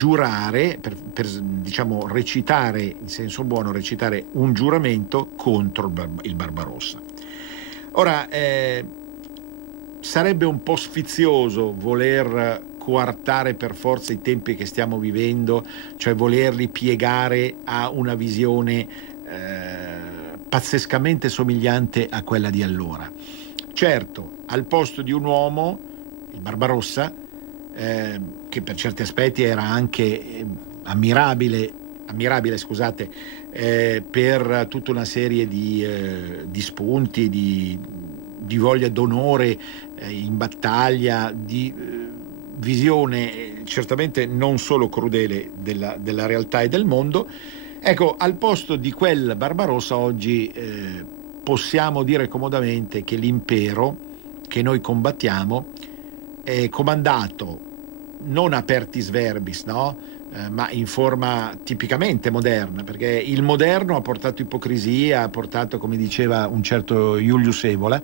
giurare, diciamo recitare, in senso buono, recitare un giuramento contro il Barbarossa. Ora, sarebbe un po' sfizioso voler coartare per forza i tempi che stiamo vivendo, cioè volerli piegare a una visione pazzescamente somigliante a quella di allora. Certo, al posto di un uomo, il Barbarossa, che per certi aspetti era anche ammirabile, scusate, per tutta una serie di spunti, di voglia d'onore in battaglia, di visione certamente non solo crudele della realtà e del mondo. Ecco, al posto di quel Barbarossa oggi possiamo dire comodamente che l'impero che noi combattiamo è comandato non apertis verbis, no? Ma in forma tipicamente moderna, perché il moderno ha portato ipocrisia, ha portato, come diceva un certo Julius Evola,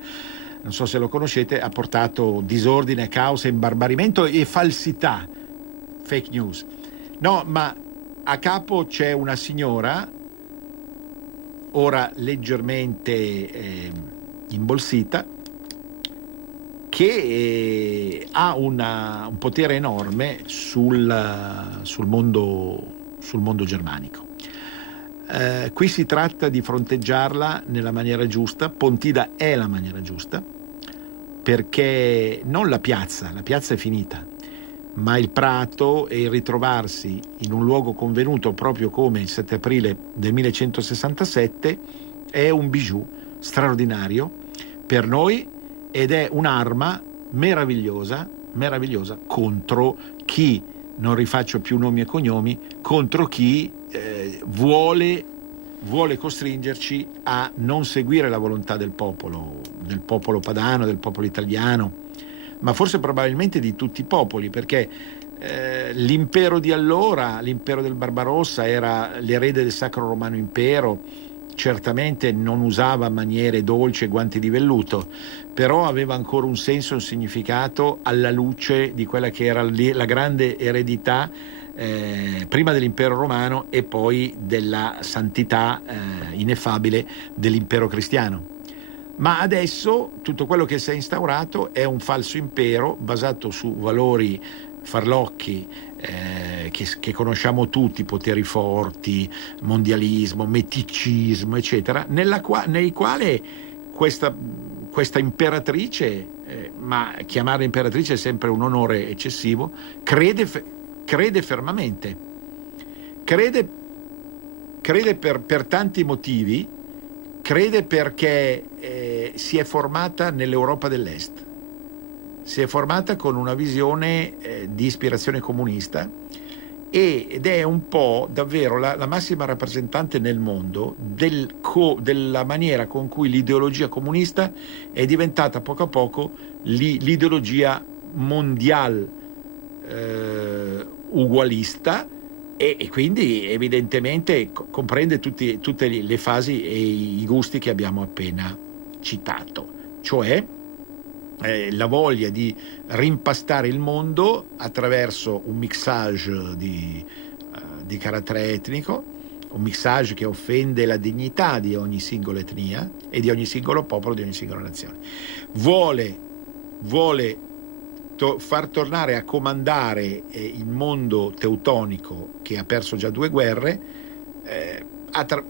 non so se lo conoscete, ha portato disordine, caos, imbarbarimento e falsità, fake news. No, ma a capo c'è una signora, ora leggermente imbolsita, che ha un potere enorme sul mondo germanico. Qui si tratta di fronteggiarla nella maniera giusta. Pontida è la maniera giusta, perché non la piazza è finita, ma il prato e il ritrovarsi in un luogo convenuto proprio come il 7 aprile del 1167 è un bijou straordinario per noi ed è un'arma meravigliosa contro chi, non rifaccio più nomi e cognomi, contro chi vuole costringerci a non seguire la volontà del popolo padano, del popolo italiano, ma forse probabilmente di tutti i popoli, perché l'impero di allora, l'impero del Barbarossa, era l'erede del Sacro Romano Impero. Certamente non usava maniere dolci e guanti di velluto, però aveva ancora un senso e un significato alla luce di quella che era la grande eredità prima dell'impero romano e poi della santità ineffabile dell'impero cristiano. Ma adesso tutto quello che si è instaurato è un falso impero basato su valori farlocchi che conosciamo tutti, poteri forti, mondialismo, meticismo, eccetera, nei quali questa imperatrice, ma chiamarla imperatrice è sempre un onore eccessivo, crede fermamente. Crede per tanti motivi. Crede perché si è formata nell'Europa dell'Est, si è formata con una visione di ispirazione comunista ed è un po' davvero la massima rappresentante nel mondo della maniera con cui l'ideologia comunista è diventata poco a poco l'ideologia mondiale ugualista, e quindi evidentemente comprende tutte le fasi e i gusti che abbiamo appena citato, cioè la voglia di rimpastare il mondo attraverso un mixage di carattere etnico, un mixage che offende la dignità di ogni singola etnia e di ogni singolo popolo, di ogni singola nazione. Vuole far tornare a comandare il mondo teutonico, che ha perso già 2 guerre,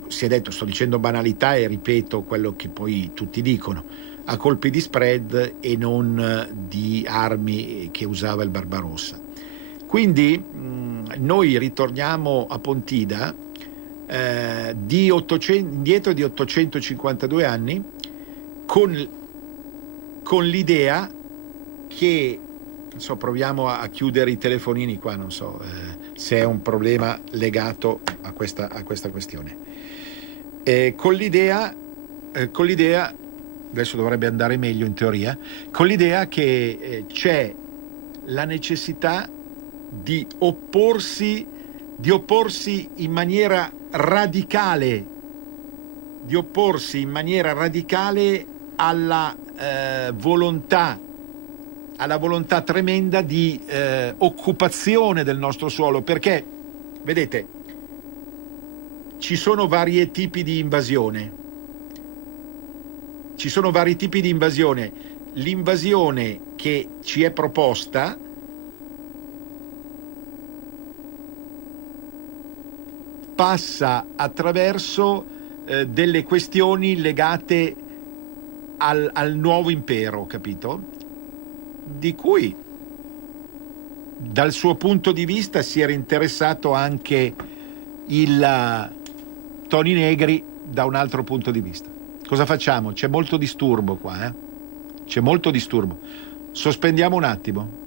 si è detto, sto dicendo banalità e ripeto quello che poi tutti dicono, a colpi di spread e non di armi che usava il Barbarossa. Quindi noi ritorniamo a Pontida indietro di 852 anni con l'idea che, non so, proviamo a chiudere i telefonini qua, non so se è un problema legato a questa questione. Con l'idea, adesso dovrebbe andare meglio in teoria, con l'idea che c'è la necessità di opporsi in maniera radicale, alla volontà alla volontà tremenda di occupazione del nostro suolo, perché, vedete, ci sono vari tipi di invasione. L'invasione che ci è proposta passa attraverso delle questioni legate al nuovo impero, capito? Di cui dal suo punto di vista si era interessato anche il Toni Negri da un altro punto di vista. Cosa facciamo? C'è molto disturbo qua, C'è molto disturbo. Sospendiamo un attimo.